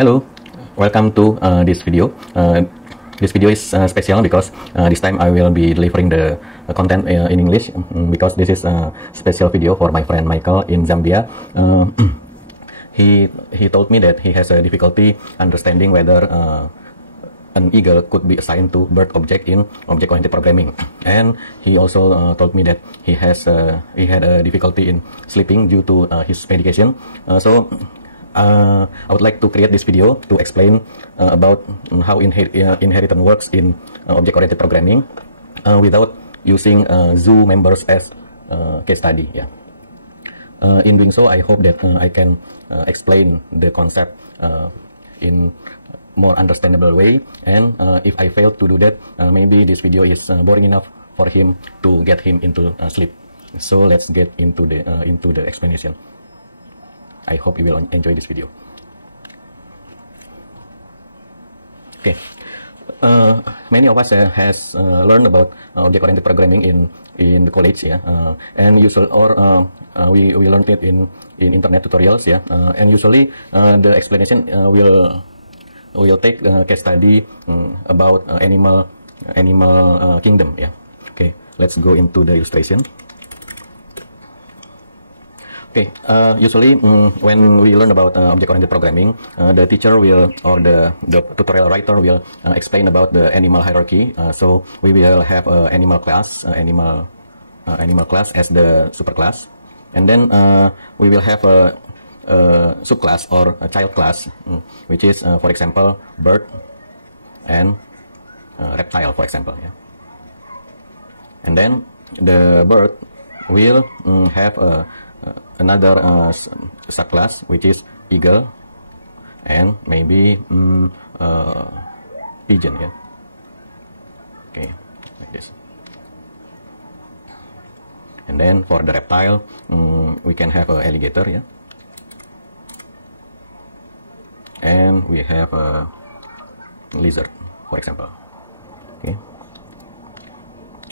Hello, welcome to this video. This video is special because this time I will be delivering the content in English because this is a special video for my friend Michael in Zambia. He told me that he has a difficulty understanding whether an eagle could be assigned to bird object in object-oriented programming, and he also told me that he had a difficulty in sleeping due to his medication. I would like to create this video to explain about how inheritance works in object-oriented programming without using zoo members as case study. Yeah. In doing so, I hope that I can explain the concept in more understandable way, and if I fail to do that, maybe this video is boring enough for him to get him into sleep. So let's get into the explanation. I hope you will enjoy this video. Okay, many of us has learned about object-oriented programming in the college, yeah, and we learned it in internet tutorials, yeah, and usually the explanation will take case study about animal kingdom, yeah. Okay, let's go into the illustration. Okay, usually when we learn about object-oriented programming, the teacher will, or the tutorial writer will explain about the animal hierarchy. So we will have animal class as the superclass, and then we will have a subclass or a child class, which is, for example, bird and reptile, for example. Yeah. And then the bird will have another subclass, which is eagle and maybe pigeon. Yeah. Okay, like this. And then for the reptile, we can have a alligator. Yeah. And we have a lizard, for example. Okay.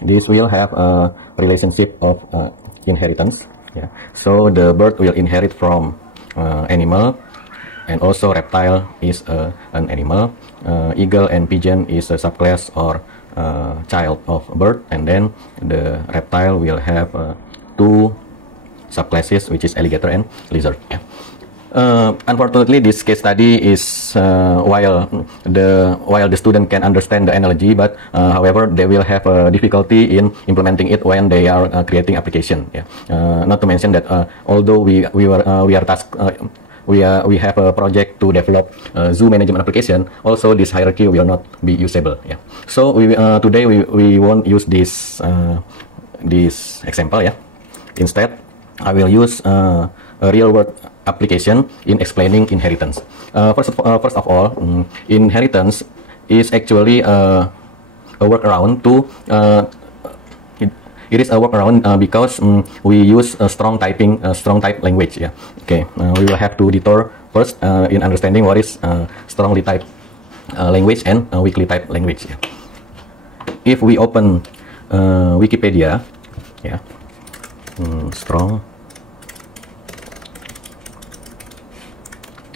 This will have a relationship of inheritance. Yeah. So the bird will inherit from animal, and also reptile is an animal. Eagle and pigeon is a subclass or child of bird, and then the reptile will have two subclasses, which is alligator and lizard. Yeah. Unfortunately, this case study is while the student can understand the analogy, but however they will have a difficulty in implementing it when they are creating application. Yeah. Not to mention that although we have a project to develop zoo management application, also this hierarchy will not be usable. Yeah. So today we won't use this example. Yeah. Instead, I will use a real world application in explaining inheritance. First of all, inheritance is actually a workaround to it is a workaround because we use a strong type language. Yeah. Okay, we will have to detour first in understanding what is strongly typed language and weakly typed language. Yeah. If we open Wikipedia, yeah, strong.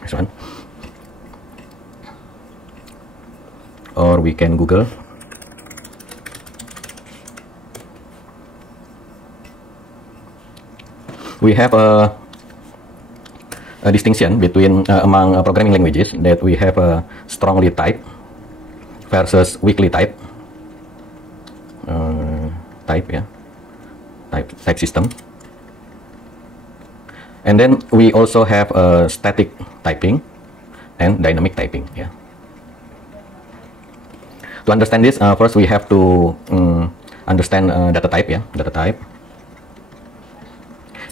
This one, or we can Google. We have a distinction between among programming languages, that we have a strongly typed versus weakly typed type system. And then we also have static typing and dynamic typing. Yeah. To understand this, first we have to understand data type. Yeah, data type.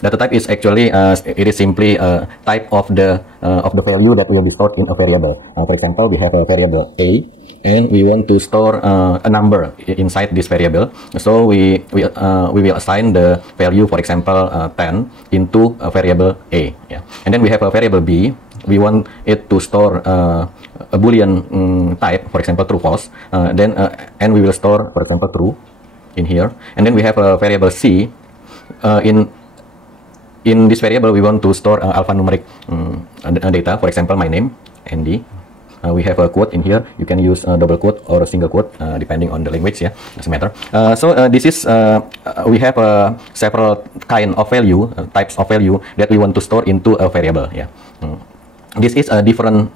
Data type is actually it is simply a type of the value that will be stored in a variable. For example, we have a variable a, and we want to store a number inside this variable. So we will assign the value, for example, 10 into a variable a. Yeah. And then we have a variable b. We want it to store a boolean type, for example, true false. And we will store, for example, true in here. And then we have a variable c. In this variable, we want to store alphanumeric data, for example, my name. ND. We have a quote in here. You can use a double quote or a single quote depending on the language. Yeah, doesn't matter. This is we have several kind of value, types of value that we want to store into a variable. Yeah. This is a different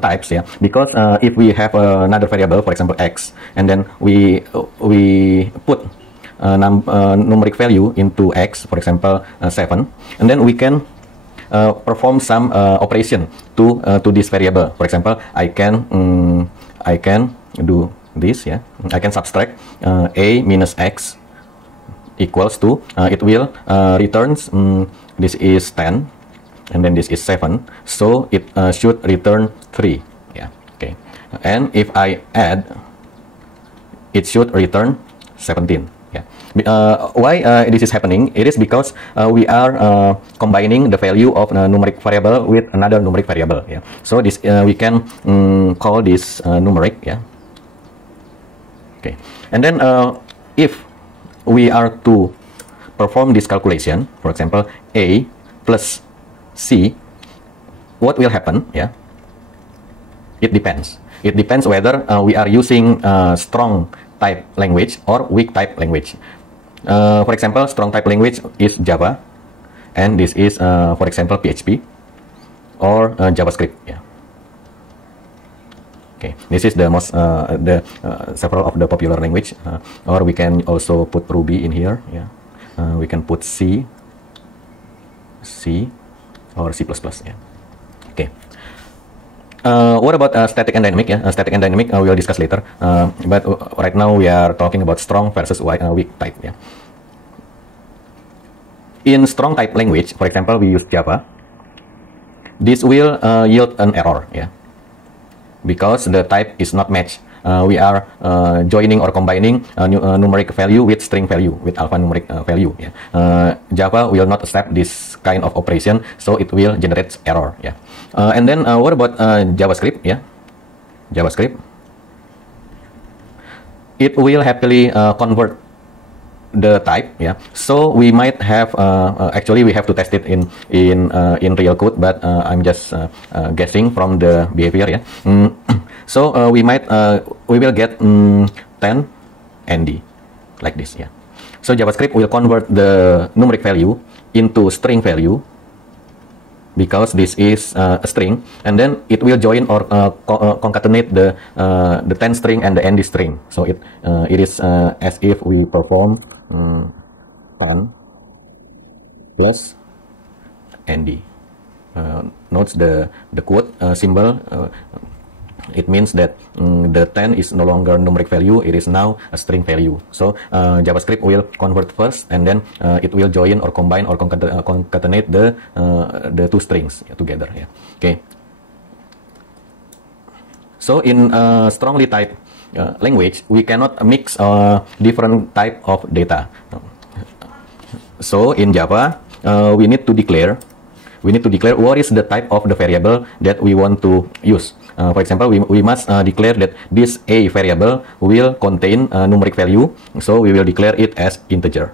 types. Yeah, because if we have another variable, for example x, and then we put numeric value into x, for example 7, and then we can perform some operation to this variable. For example, I can do this. Yeah, I can subtract a minus x equals to it will returns this is 10 and then this is 7, so it should return 3. Yeah, okay. And if I add, it should return 17. Yeah. Why this is happening? It is because we are combining the value of a numeric variable with another numeric variable. Yeah. So this we can call this numeric. Yeah. Okay. And then if we are to perform this calculation, for example, a plus c, what will happen? Yeah. It depends. It depends whether we are using strong type language or weak type language. For example, strong type language is Java, and this is for example PHP or JavaScript. Yeah. Okay, this is the most several of the popular language, or we can also put Ruby in here. Yeah, we can put C or C++. Yeah. Okay. What about static and dynamic? Yeah, static and dynamic we will discuss later. But right now we are talking about strong versus weak type. Yeah. In strong type language, for example, we use Java. This will yield an error. Yeah, because the type is not matched. We are joining or combining numeric value with string value, with alphanumeric value. Yeah. Java will not accept this kind of operation, so it will generate error. Yeah. And then what about JavaScript? Yeah, JavaScript. It will happily convert the type. Yeah. So we might have actually we have to test it in real code, but I'm just guessing from the behavior. Yeah. So we will get 10 ND like this. Yeah. So JavaScript will convert the numeric value into string value, because this is a string, and then it will join or concatenate the 10 string and the ND string. So it is as if we perform 10 plus ND. Notes the quote symbol. It means that the 10 is no longer numeric value, it is now a string value. So JavaScript will convert first, and then it will join or combine or concatenate the two strings together. Yeah. Okay. So in strongly typed language, we cannot mix different type of data. So in Java, we need to declare what is the type of the variable that we want to use. For example, we must declare that this a variable will contain numeric value, so we will declare it as integer,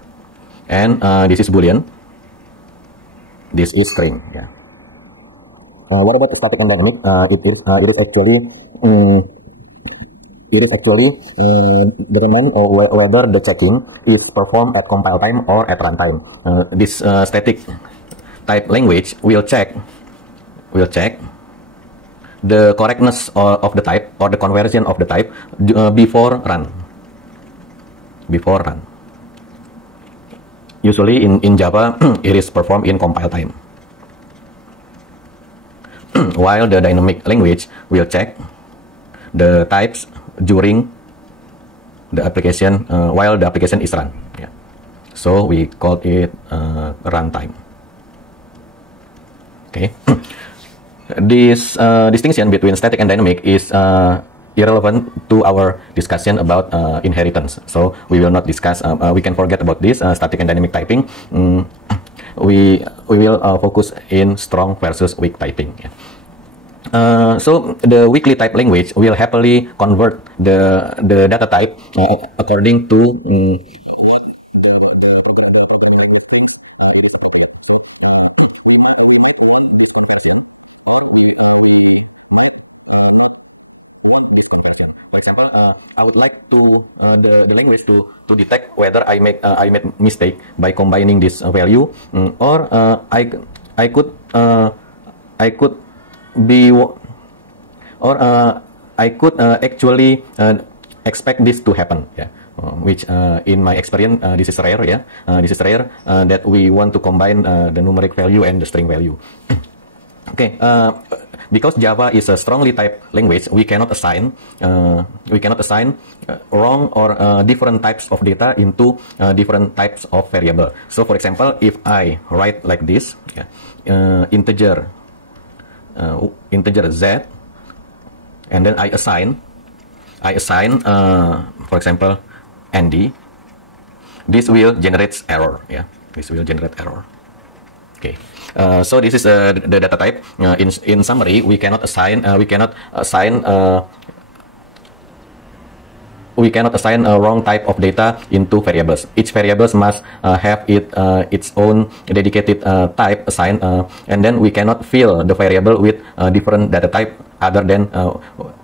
and this is boolean, this is string. Yeah. What about static and dynamic? It is actually determine whether the checking is performed at compile time or at runtime. This static type language will check the correctness of the type or the conversion of the type before run. Usually in Java, it is performed in compile time. While the dynamic language will check the types during the application, while the application is run. Yeah. So we call it runtime. Okay. This distinction between static and dynamic is irrelevant to our discussion about inheritance. So we will not discuss. We can forget about this static and dynamic typing. We will focus in strong versus weak typing. Yeah. So the weakly typed language will happily convert the data type according to what the programming language thinks it is appropriate. So we might want this conversion, or we might not want this conversion. For example, I would like to the language to detect whether I made mistake by combining this value, or I could be or I could actually expect this to happen. Yeah. Which in my experience this is rare. Yeah. This is rare that we want to combine the numeric value and the string value. Okay. Because Java is a strongly typed language, we cannot assign wrong or different types of data into different types of variable. So, for example, if I write like this, yeah, integer z, and then I assign, for example, ND, this will generate error. Yeah, this will generate error. Okay. So this is the data type. In summary, we cannot assign a wrong type of data into variables. Each variables must have its own dedicated type assigned, and then we cannot fill the variable with different data type other than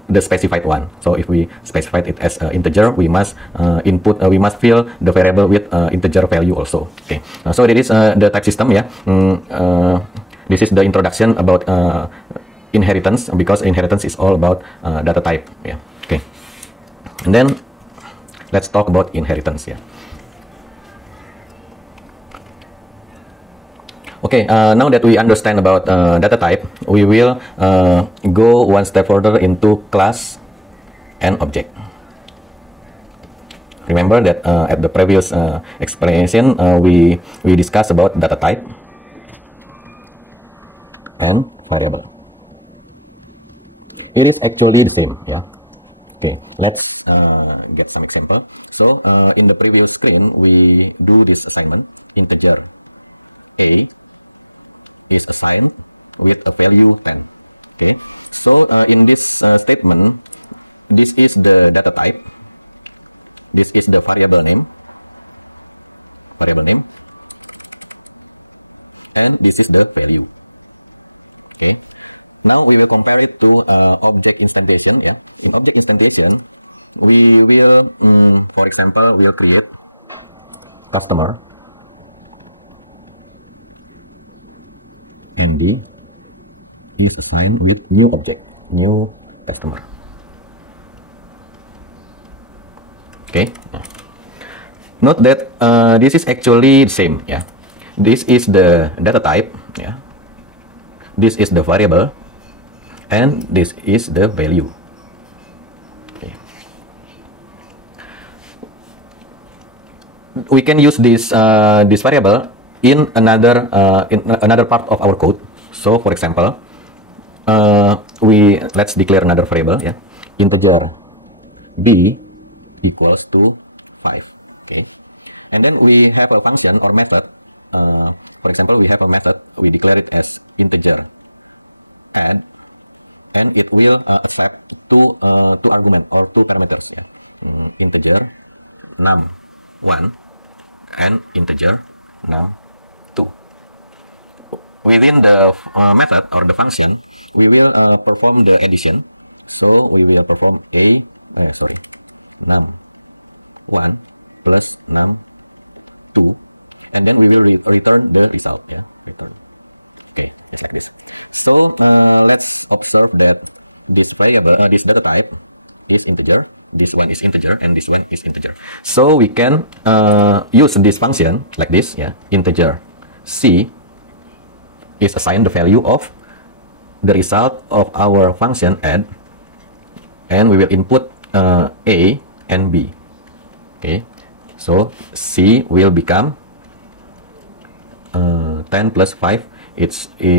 the specified one. So if we specified it as integer, we must we must fill the variable with integer value also. Okay. So this is the type system. Yeah. This is the introduction about inheritance, because inheritance is all about data type. Yeah. Okay. And then let's talk about inheritance. Yeah. Okay, now that we understand about data type, we will go one step further into class and object. Remember that at the previous explanation, we discussed about data type and variable. It is actually the same, yeah. Okay, let's get some example. So in the previous screen, we do this assignment. Integer a is assigned with a value 10. Okay, so in this statement, this is the data type, this is the variable name, and this is the value. Okay, now we will compare it to object instantiation. Yeah, in object instantiation, we will for example, we'll create customer ND is assigned with new object, new customer. Okay. Note that this is actually the same. Yeah. This is the data type. Yeah. This is the variable, and this is the value. Okay. We can use this variable in another part of our code. So for example, let's declare another variable. Yeah, integer b equals to 5. Okay, and then we have a function or method. For example, we have a method, we declare it as integer add, and it will accept two argument or two parameters. Yeah, integer num1 and integer num2. Within the method or the function, we will perform the addition. So we will perform num1 plus num2, and then we will return the result. Yeah, return. Okay, just like this. So let's observe that this variable, this data type is integer. This one is integer, and this one is integer. So we can use this function like this. Yeah, integer c is assigned the value of the result of our function add, and we will input a and b. Okay, so c will become 10 plus 5. It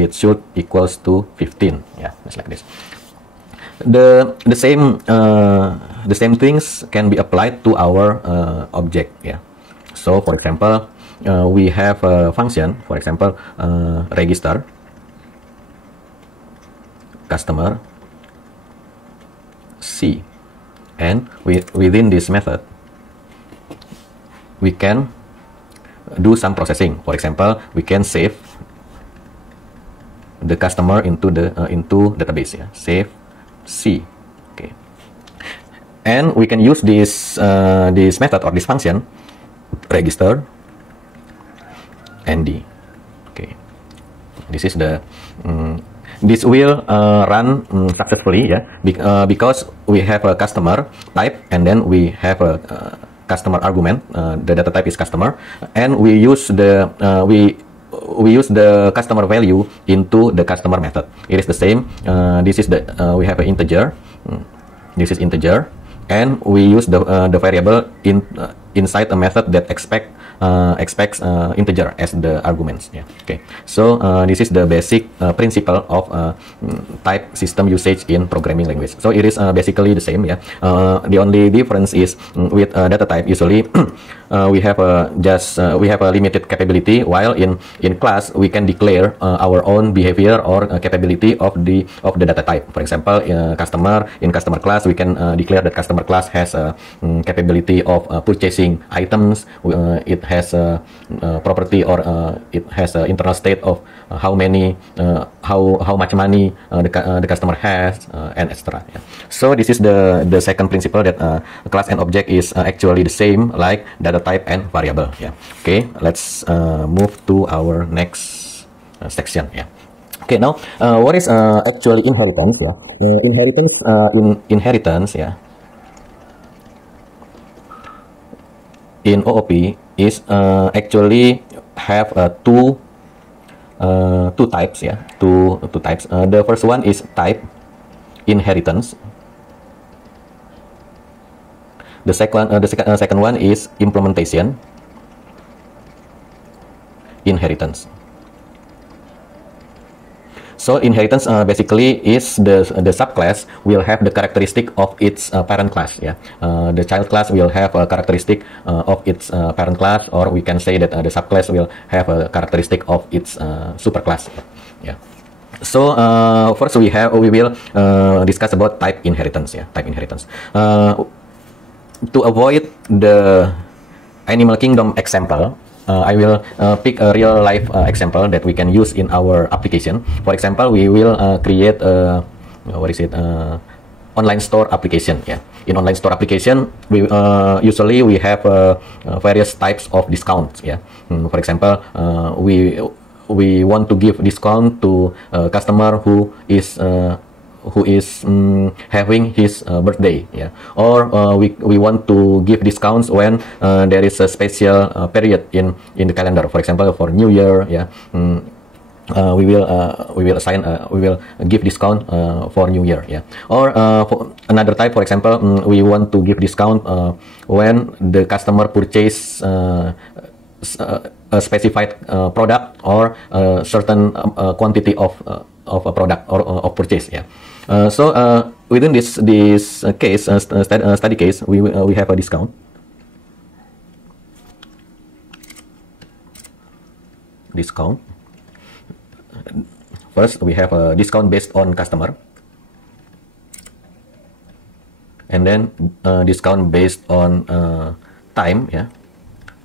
should equals to 15. Yeah, just like this. The same things can be applied to our object. Yeah. So for example, we have a function, for example, register customer C, and within this method we can do some processing. For example, we can save the customer into the database. Yeah, save C. Okay, and we can use this this method or this function register ND. Okay, this is the this will run successfully, yeah, because we have a customer type and then we have a customer argument. The data type is customer, and we use the we use the customer value into the customer method. It is the same. This is the we have an integer. This is integer, and we use the variable inside a method that expects integer as the arguments. Yeah. Okay. So this is the basic principle of type system usage in programming language. So it is basically the same. Yeah. The only difference is with data type. Usually we have we have a limited capability, while in class we can declare our own behavior or capability of the data type. For example, customer, in customer class we can declare that customer class has a capability of purchasing items. It has a property, or it has an internal state of how much money the customer has, and etc. Yeah. So this is the second principle, that class and object is actually the same like data type and variable. Yeah. Okay, let's move to our next section. Yeah. Okay, now what is actually inheritance? Yeah, inheritance inheritance. Yeah, in OOP is actually have two types. Yeah, two types. The first one is type inheritance. The second one is implementation inheritance. So inheritance basically is the subclass will have the characteristic of its parent class. Yeah, the child class will have a characteristic of its parent class, or we can say that the subclass will have a characteristic of its superclass. Yeah. So first we will discuss about type inheritance. Yeah, type inheritance. To avoid the Animal Kingdom example, I will pick a real life example that we can use in our application. For example, we will create a online store application. Yeah, in online store application, we usually we have various types of discounts. Yeah, for example, we want to give discount to a customer who is having his birthday, yeah, or we want to give discounts when there is a special period in the calendar. For example, for New Year, yeah, we will assign we will give discount for New Year, yeah. Or for another type, for example, we want to give discount when the customer purchase a specified product, or a certain quantity of a product or of purchase. Yeah. So within this case, study case, we have a discount. Discount. First, we have a discount based on customer, and then discount based on time. Yeah,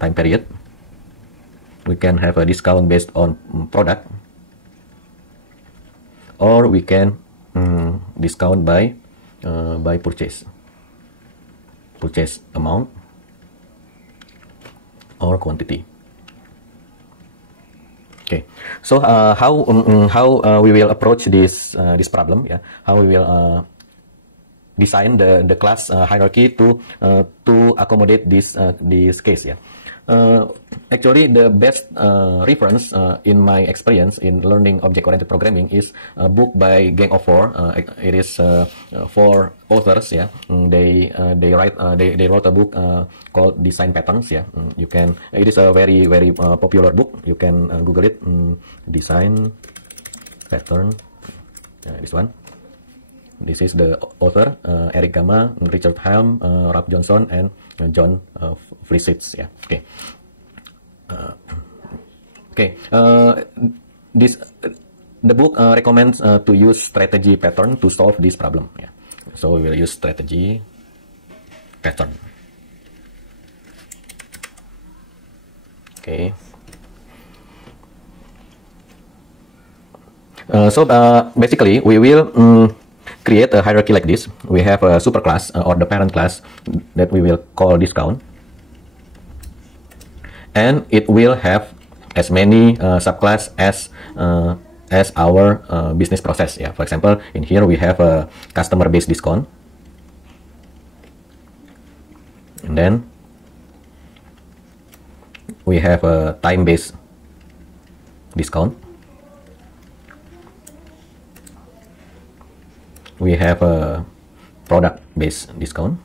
time period. We can have a discount based on product, or we can discount by purchase amount or quantity. Okay, so how we will approach this problem? Yeah, how we will design the class hierarchy to accommodate this case. Yeah. Actually, the best reference in my experience in learning object-oriented programming is a book by Gang of Four. It is 4 authors. Yeah, they wrote a book called Design Patterns. Yeah, you can. It is a very popular book. You can Google it. Design Pattern. This one. This is the author, Eric Gama, Richard Helm, Ralph Johnson, and John Friesitz. Yeah. Okay. The book recommends to use strategy pattern to solve this problem. Yeah. So we will use strategy pattern. Okay. So basically we will create a hierarchy like this. We have a superclass or the parent class that we will call discount, and it will have as many subclass as our business process. Yeah, for example, in here we have a customer-based discount, and then we have a time-based discount. We have a product-based discount.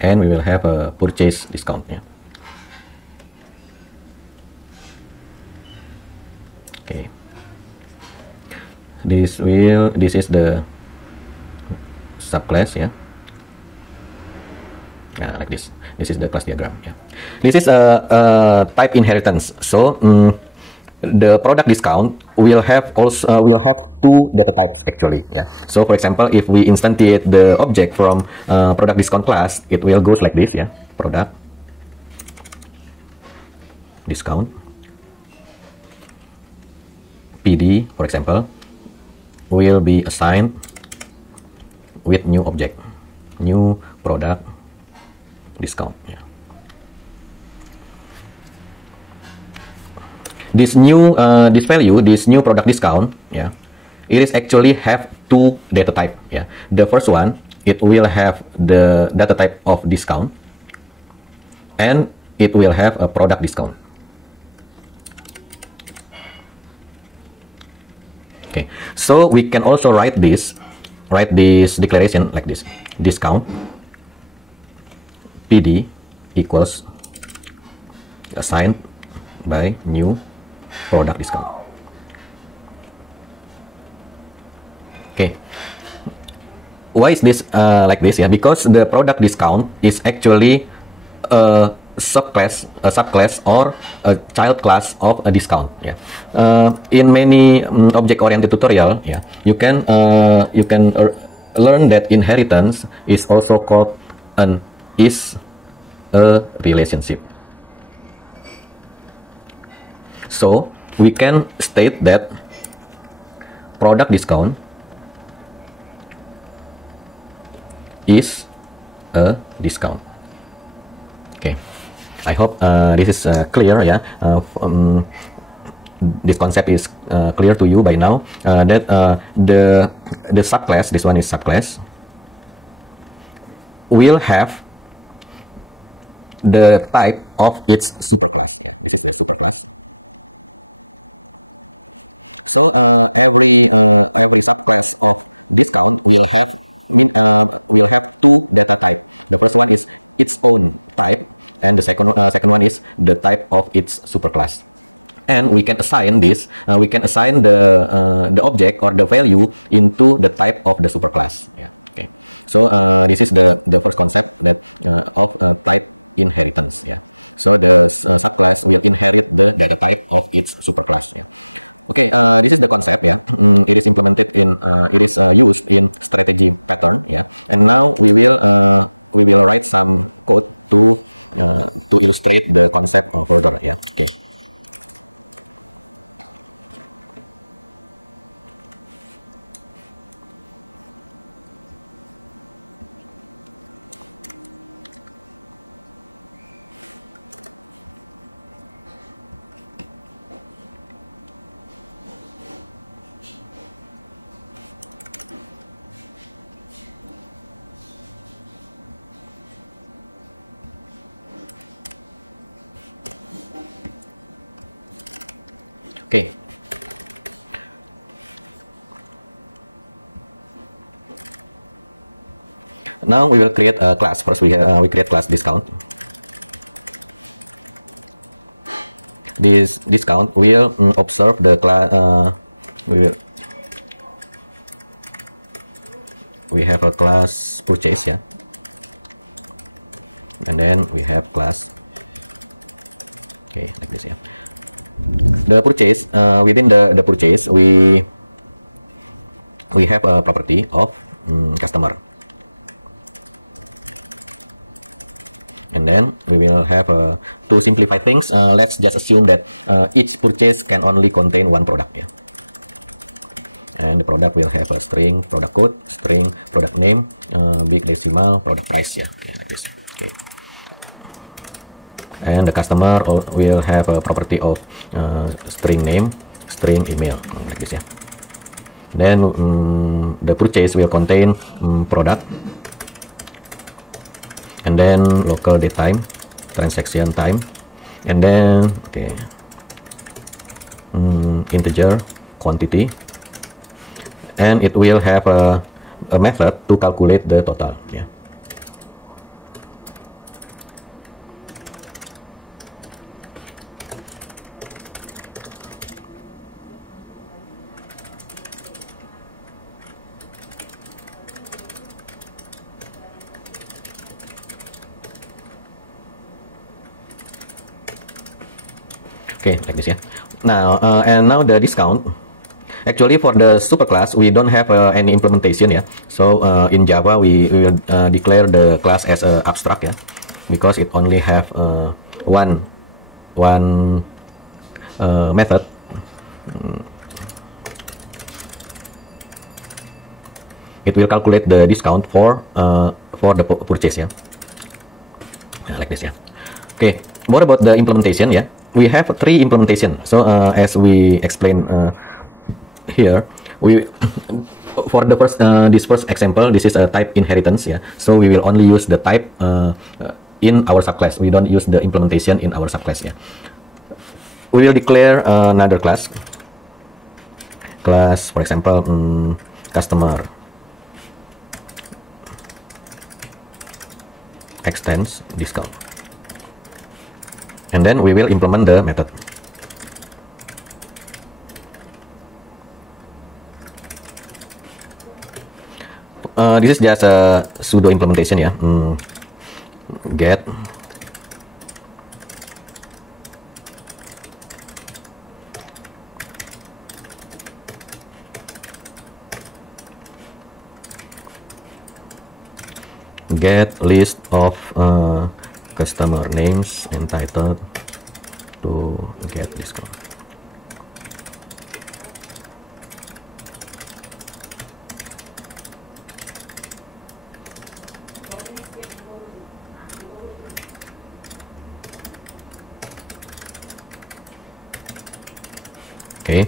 And we will have a purchase discount. Yeah. Okay. This is the subclass. Yeah. Like this. This is the class diagram. Yeah. This is a type inheritance. So the product discount will have two data types actually. Yeah. So for example, if we instantiate the object from product discount class, it will goes like this. Yeah. Product discount PD, for example, will be assigned with new object, new product discount. Yeah. This new value, this new product discount, yeah, it is actually have two data type. Yeah, the first one, it will have the data type of discount, and it will have a product discount. Okay, so we can also write this declaration like this: discount PD equals assigned by new product discount. Okay, why is this like this? Yeah, because the product discount is actually a subclass or a child class of a discount. Yeah, in many object-oriented tutorial, yeah, you can learn that inheritance is also called a relationship. So we can state that product discount is a discount. Okay, I hope this is clear. Yeah, this concept is clear to you by now. That the subclass, this one is subclass, will have the type of its superclass. Yeah, this is the superclass. So every subclass of discount will have two data type. The first one is its own type, and the second one is the type of its superclass. And we can assign this. We can assign the object or the value into the type of the superclass. Yeah. Okay. So this is the first concept that of type inheritance. Yeah. So the subclass will inherit the data type of its superclass. Yeah. Okay, this is the concept. Yeah, it is implemented in, it is used in strategy pattern. Yeah, and now we will write some code to illustrate the concept further. Yeah, okay. Okay. Now we will create a class. First, we create class discount. This discount will observe the class. We have a class purchase, yeah, and then we have class. Okay, like this, yeah. The purchase, within the purchase, we have a property of customer, and then we will have to simplify things. Let's just assume that each purchase can only contain one product. Yeah. And the product will have a string product code, string product name, big decimal, product price. Yeah, okay, like this. Okay. And the customer will have a property of string name, string email, like this. Yeah. Then the purchase will contain product, and then local date time, transaction time, and then okay, integer quantity. And it will have a method to calculate the total. Yeah. Okay, like this. Yeah. Now and now the discount. Actually, for the superclass, we don't have any implementation. Yeah. So in Java, we will declare the class as abstract. Yeah, because it only have one method. It will calculate the discount for the purchase. Yeah. Like this. Yeah. Okay. What about the implementation? Yeah. We have 3 implementation. So as we explained here, we for the first this first example, this is a type inheritance. Yeah, so we will only use the type in our subclass. We don't use the implementation in our subclass. Yeah, we will declare another class, for example, customer extends discount, and then we will implement the method. This is just a pseudo implementation. Yeah. Get list of customer names entitled to get discount. Okay.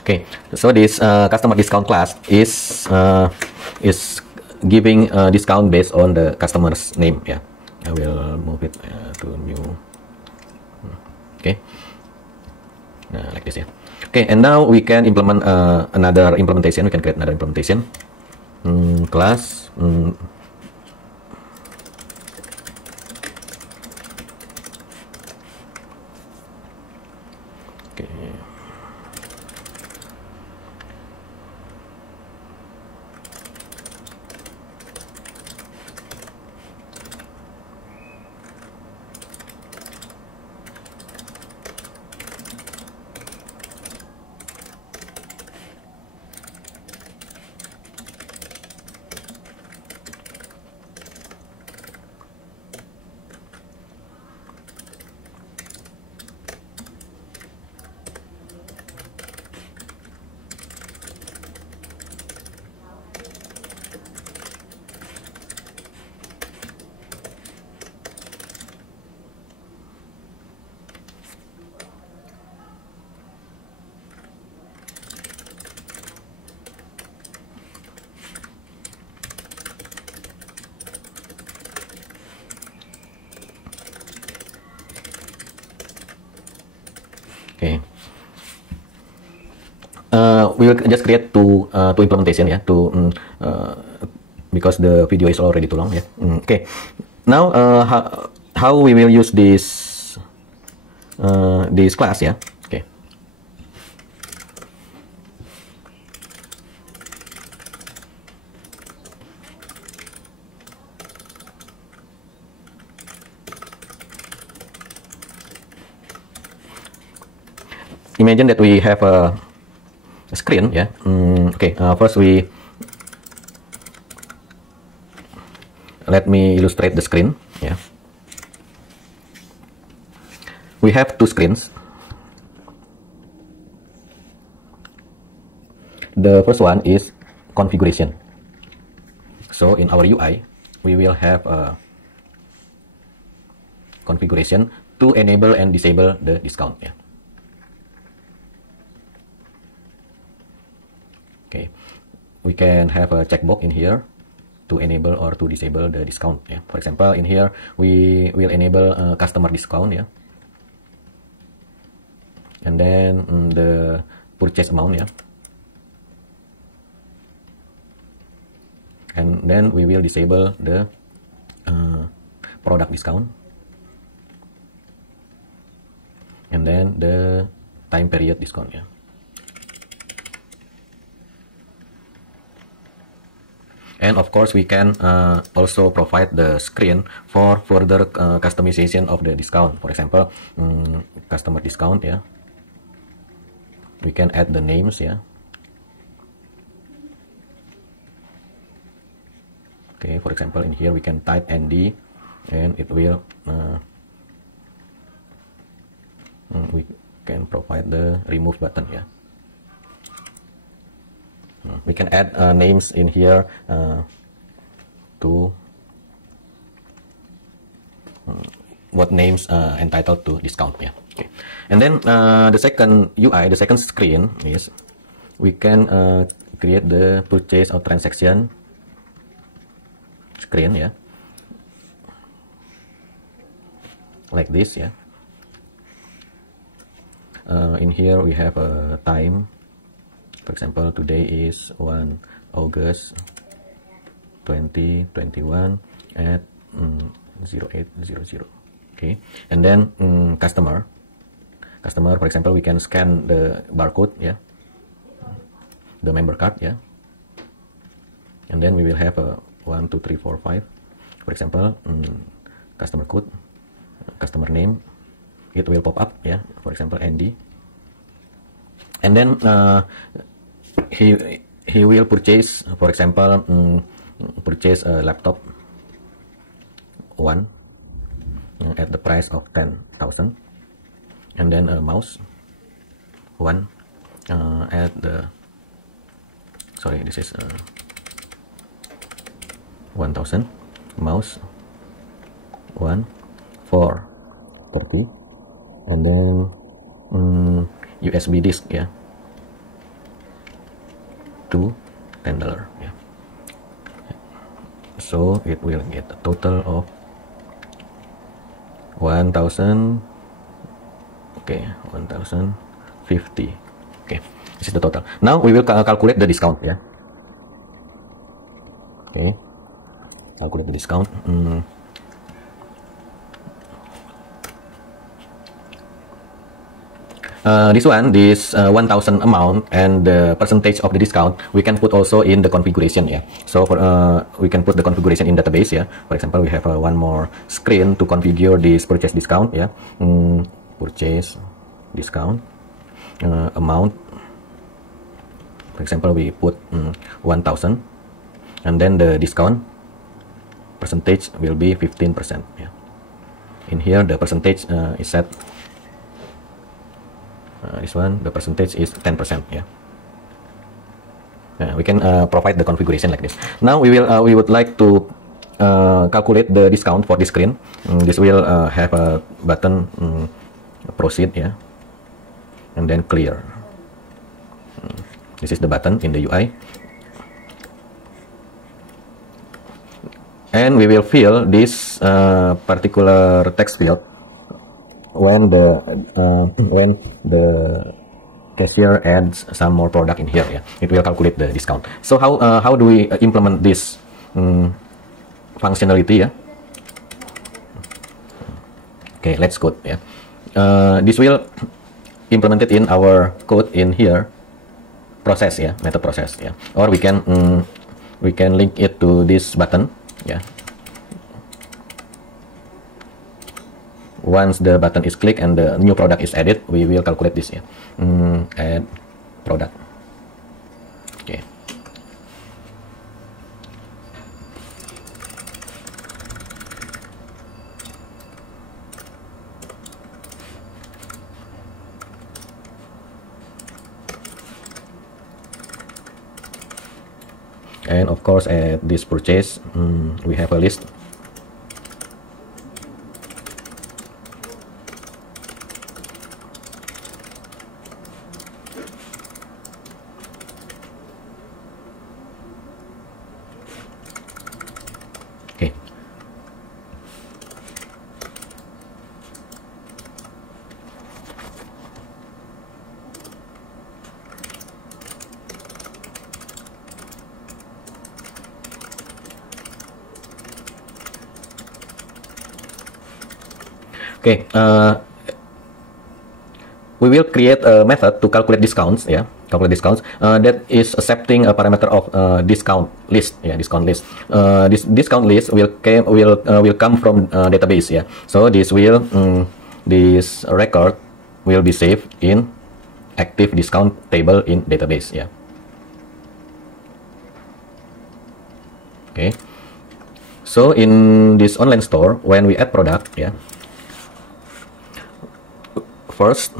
Okay, so this customer discount class is giving a discount based on the customer's name. Yeah, I will move it to new. Okay, like this. Yeah. Okay, and now we can implement another implementation. We can create another implementation. Class. Okay. Okay. We will just create two implementation. Yeah, because the video is already too long. Yeah. Okay. Now how we will use this this class ya. Okay. Imagine that we have a screen ya. Okay, first let me illustrate the screen ya. We have two screens. The first one is configuration. So in our UI, we will have a configuration to enable and disable the discount. Yeah. Okay, we can have a checkbox in here to enable or to disable the discount. Yeah. For example, in here we will enable customer discount. Yeah. And then the purchase amount, yeah, and then we will disable the product discount, and then the time period discount, yeah. And of course we can also provide the screen for further customization of the discount. For example, customer discount, yeah. We can add the names, yeah. Okay, for example, in here we can type ND, and it will we can provide the remove button, yeah. We can add names in here to what names entitled to discount, yeah. Okay. And then the second UI, the second screen is we can create the purchase or transaction screen, yeah, like this, yeah. In here we have a time. For example, today is 1 August 2021 at 0800. Okay, and then customer, for example, we can scan the barcode, yeah, the member card, yeah, and then we will have a 1 2 3 4 5. For example, customer code, customer name, it will pop up, yeah. For example, ND, and then he will purchase, for example, purchase a laptop 1 at the price of 10,000, and then a mouse 1 at the, sorry, this is 1,000, mouse 1 for 30, and then USB disk, yeah, to $10, yeah. So it will get a total of 1,000. Okay, 1,050. Okay, this is the total. Now we will calculate the discount, yeah. Okay, calculate the discount. This 1,000 amount and the percentage of the discount we can put also in the configuration, yeah. So for we can put the configuration in database, yeah. For example, we have one more screen to configure this purchase discount, yeah. Purchase discount amount. For example, we put 1,000, and then the discount percentage will be 15%, yeah. In here the percentage is set. This one, the percentage is 10%, yeah. We can provide the configuration like this. Now we would like to calculate the discount for this screen. This will have a button proceed, yeah, and then clear. This is the button in the UI, and we will fill this particular text field when the cashier adds some more product in here, yeah. It will calculate the discount. So how do we implement this functionality, yeah? Okay, let's go, yeah. This will implemented in our code in here, process, yeah, method process, yeah, or we can link it to this button, yeah. Once the button is clicked and the new product is added, we will calculate this, yeah. Add product. Okay. And of course, at this purchase, we have a list. Okay. Okay, we will create a method to calculate discounts, yeah, that is accepting a parameter of discount list, yeah, discount list. This discount list will come from database, yeah. So this record will be saved in active discount table in database, yeah. Okay. So in this online store, when we add product, yeah. First,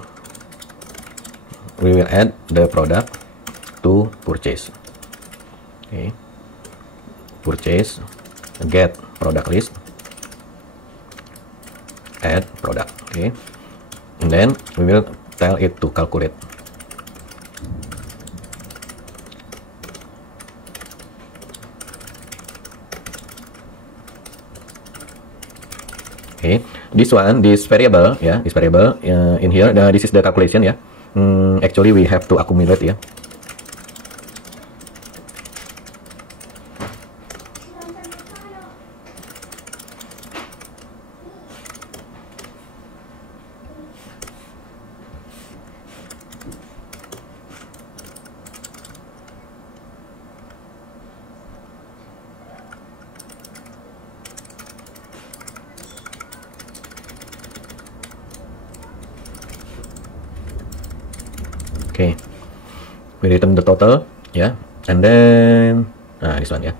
we will add the product to purchase. Okay, purchase, get product list, add product. Okay, and then we will tell it to calculate. Okay, this variable, yeah, this variable in here, this is the calculation, yeah. Actually, we have to accumulate, yeah. Okay, we return the total, yeah, and then this one, yeah,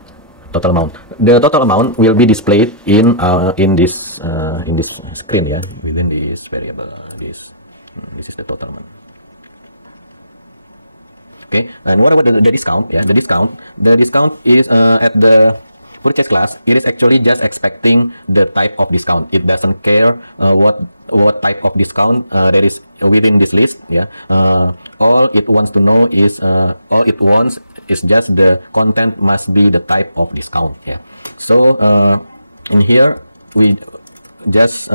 total amount. The total amount will be displayed in this screen, yeah, within this variable. This is the total amount. Okay, and what about the discount? Yeah, the discount is at the purchase class. It is actually just expecting the type of discount. It doesn't care what type of discount there is within this list, yeah. All it wants to know is just the content must be the type of discount, yeah. So in here we just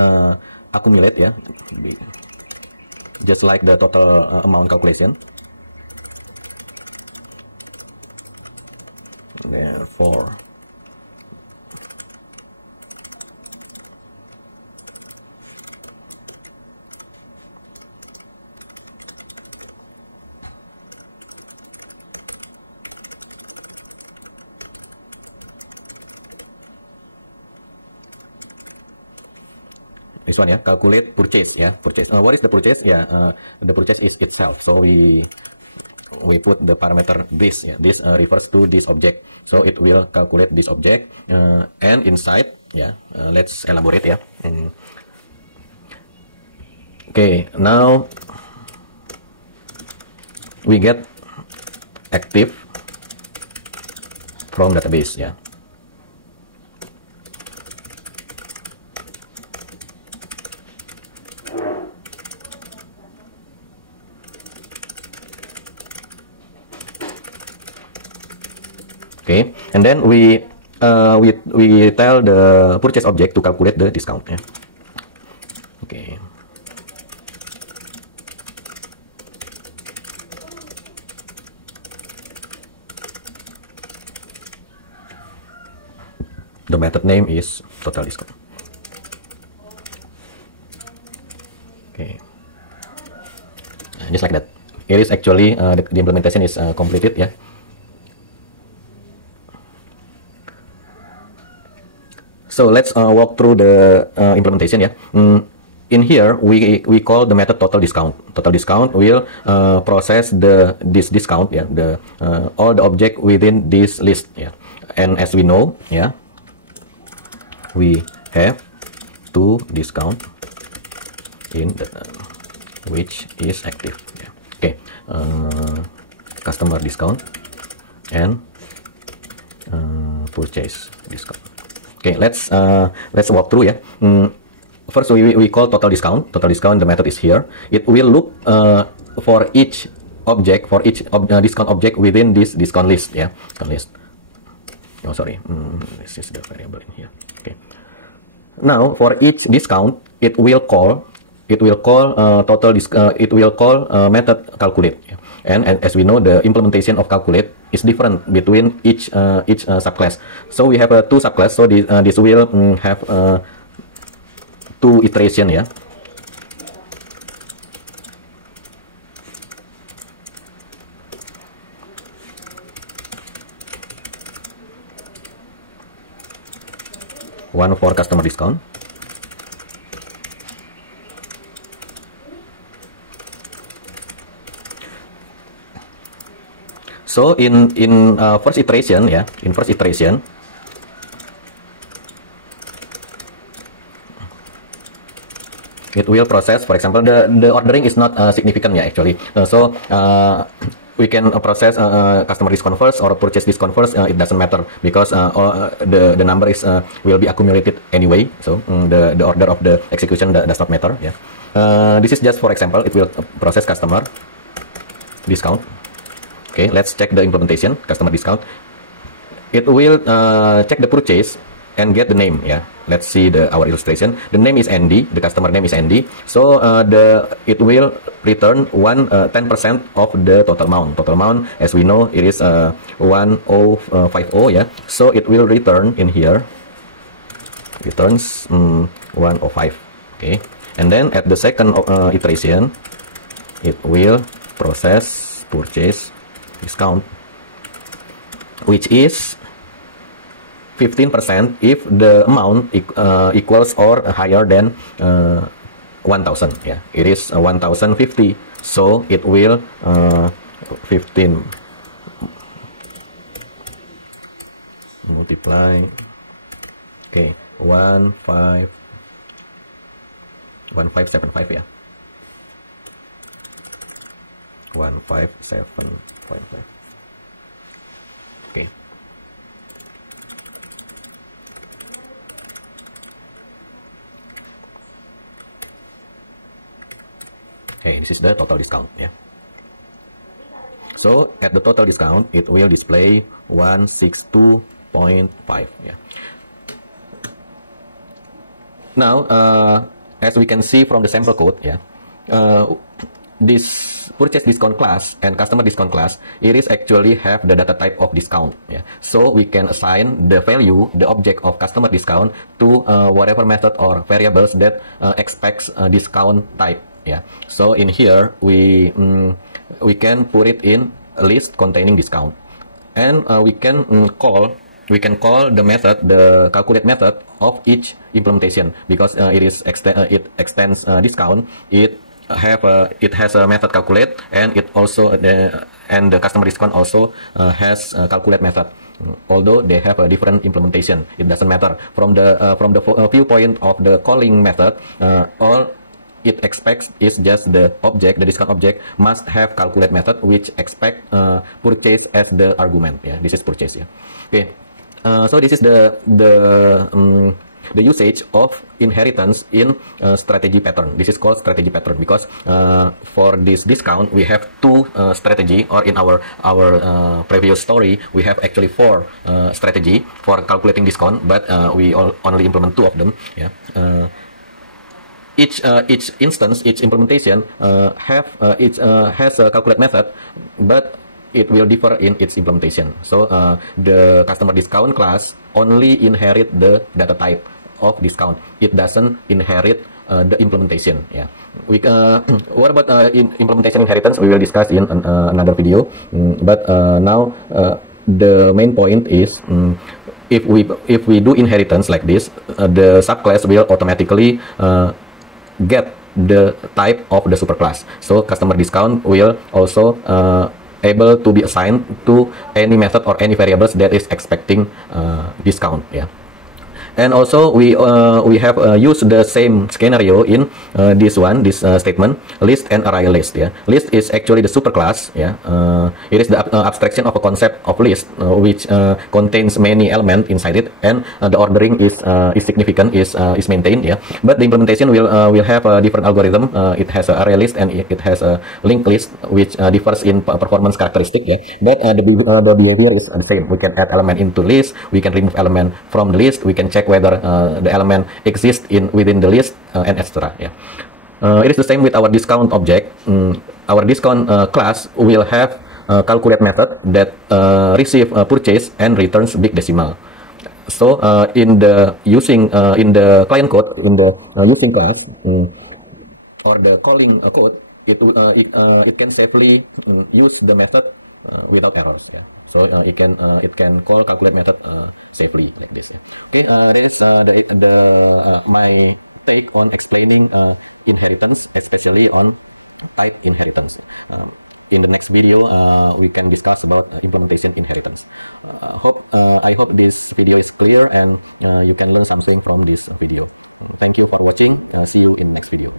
accumulate, yeah, just like the total amount calculation. Therefore, this one, yeah, calculate purchase, yeah, purchase. What is the purchase? Yeah, the purchase is itself. So we put the parameter this, yeah, this refers to this object. So it will calculate this object, and inside, yeah, let's elaborate, yeah. Okay, now we get active from database, yeah. Okay, and then we tell the purchase object to calculate the discount, yeah. Okay. The method name is total discount. Okay. just like that. It is actually the implementation is completed, yeah. So let's walk through the implementation, yeah. In here we call the method total discount. Total discount will process this discount, yeah, the all the object within this list, yeah. And as we know, yeah, we have two discount in the which is active, yeah. Okay, customer discount and purchase discount. Okay, let's walk through, yeah. First we call total discount. Total discount, the method is here. It will look for each object, for each discount object within this discount list, yeah, discount list. Oh, sorry, this is the variable in here. Okay, now for each discount it will call total it will call method calculate, yeah. And as we know, the implementation of calculate is different between each subclass. So we have two subclass, so this will have two iteration, yeah. One for customer discount, so in first iteration, yeah, in first iteration it will process, for example, the ordering is not significant, yeah, actually. We can process customer discount first or purchase discount first. It doesn't matter because the number is will be accumulated anyway. So the order of the execution does not matter. Yeah. This is just for example. It will process customer discount. Okay, let's check the implementation. Customer discount. It will check the purchase and get the name, yeah. Let's see our illustration. The name is Andy, the customer name is Andy. So it will return 10% of the total amount. Total amount, as we know, it is 1050, yeah. So it will return in here, returns 105. Okay, and then at the second iteration, it will process purchase discount, which is 15% if the amount equals or higher than 1000, yeah. It is 1050, so it will 15 multiply, okay, 1575, yeah, 1575. Okay. Okay, this is the total discount, yeah. So at the total discount, it will display 162.5, yeah. Now, as we can see from the sample code, yeah, this purchase discount class and customer discount class, it is actually have the data type of discount, yeah. So we can assign the value, the object of customer discount to whatever method or variables that expects a discount type. Yeah, so in here we can put it in a list containing discount, and we can call the method, the calculate method of each implementation, because it extends discount. It has a method calculate, and it also the customer discount also has a calculate method. Although they have a different implementation, it doesn't matter. From the viewpoint of the calling method, all it expects is just the object, the discount object must have calculate method which expect purchase as the argument. Yeah, this is purchase. Yeah. Okay. So this is the usage of inheritance in strategy pattern. This is called strategy pattern because for this discount we have two strategy, or in our previous story we have actually four strategy for calculating discount, but we only implement two of them. Yeah. Each instance, each implementation has a calculate method, but it will differ in its implementation. So the customer discount class only inherit the data type of discount. It doesn't inherit the implementation. Yeah, we what about implementation inheritance? We will discuss in another video. But now the main point is if we do inheritance like this, the subclass will automatically get the type of the superclass. So customer discount will also able to be assigned to any method or any variables that is expecting discount. Yeah. And also we have used the same scenario in this statement, list and array list. Yeah, list is actually the superclass. Yeah, it is the abstraction of a concept of list which contains many elements inside it, and the ordering is significant, is maintained. Yeah, but the implementation will have a different algorithm. It has an array list and it has a linked list which differs in performance characteristic. Yeah, but the behavior is the same. We can add element into list, we can remove element from the list, we can check whether the element exists within the list, and etc. Yeah, it is the same with our discount object. Our discount class will have a calculate method that receive purchase and returns big decimal. So in the client code, in the using class or the calling code, it can safely use the method without errors. Yeah. So it can call calculate method safely like this. Yeah. Okay, that is my take on explaining inheritance, especially on type inheritance. In the next video, we can discuss about implementation inheritance. I hope this video is clear and you can learn something from this video. Thank you for watching. See you in next video.